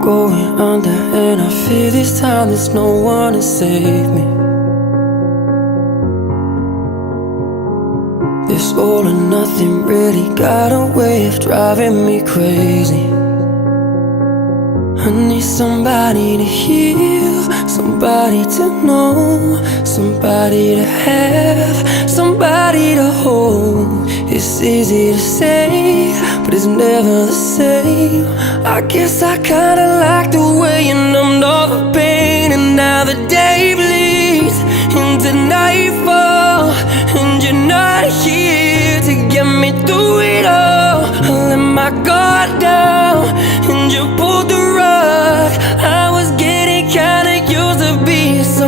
going under, and I fear this time there's no one to save me. This all or nothing really got a way of driving me crazy. I need somebody to heal, somebody to know, somebody to have, somebody to hold. It's easy to say, but it's never the same. I guess I kinda like the way you numbed all the pain. And now the day bleeds into nightfall, and you're not here to get me through it all. I let my guard down,